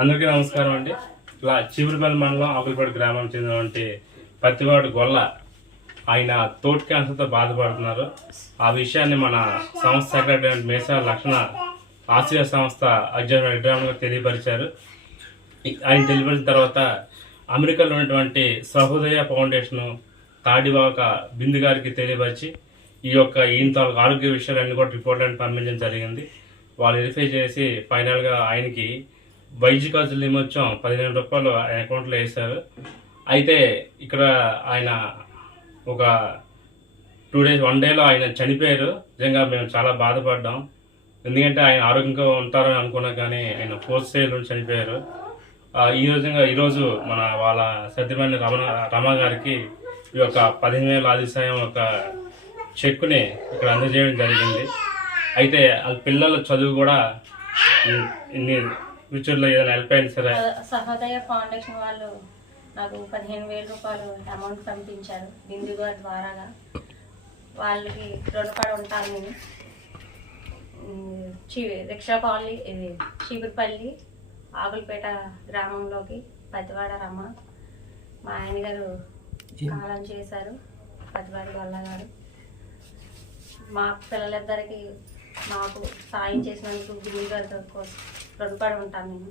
అందరికీ నమస్కారం అండి. ఇలా చివరిపల్లి మండలం ఆకులపాడు గ్రామం చెందినటువంటి పత్తివాడు గొల్ల ఆయన తోటి క్యాన్సర్తో బాధపడుతున్నారు. ఆ విషయాన్ని మన సంస్థ సెక్రటరీ మేసా లక్షణ ఆసియా సంస్థ అధ్యక్షుడు విగ్రహంగా తెలియపరిచారు. ఆయన తెలియపరిచిన తర్వాత అమెరికాలో ఉన్నటువంటి సహోదయ ఫౌండేషన్ తాడివాక బిందు గారికి తెలియపరిచి ఈ యొక్క ఈయన ఆరోగ్య విషయాలన్నీ కూడా రిపోర్ట్లను పంపించడం జరిగింది. వాళ్ళు వెరిఫై చేసి ఫైనల్గా ఆయనకి వైద్య ఖర్చుల నిమిత్తం పదిహేను రూపాయలు ఆయన అకౌంట్లో వేశారు. అయితే ఇక్కడ ఆయన ఒక టూ డేస్ వన్ డేలో ఆయన చనిపోయారు. నిజంగా మేము చాలా బాధపడ్డాం. ఎందుకంటే ఆయన ఆరోగ్యంగా ఉంటారని అనుకున్నా కానీ ఆయన ఫోర్త్ స్టేజ్లో చనిపోయారు. ఈ రోజుగా ఈరోజు మన వాళ్ళ సత్యమైన రమణ రమ గారికి ఈ యొక్క పదిహేను వేల ఆదిశాయం ఒక చెక్కుని ఇక్కడ అందజేయడం జరిగింది. అయితే వాళ్ళ పిల్లల చదువు కూడా ఫ్యూచర్లో ఏదైనా హెల్ప్ అయినా సరే? సహోదయ ఫౌండేషన్ వాళ్ళు నాకు పదిహేను వేల రూపాయలు అమౌంట్ పంపించారు బిందు గారి ద్వారాగా. వాళ్ళకి రుణపడి ఉంటాను నేను చి రిక్షా కాలనీ ఇది చీపురుపల్లి ఆకులపేట గ్రామంలోకి పతివాడ రమ్మ. మా ఆయన గారు కాలం చేశారు పతివాడి వల్ల గారు మా పిల్లలిద్దరికి మాకు సాయం చేసినందుకు గురువు గారి కోసం రుణపడి ఉంటాను నేను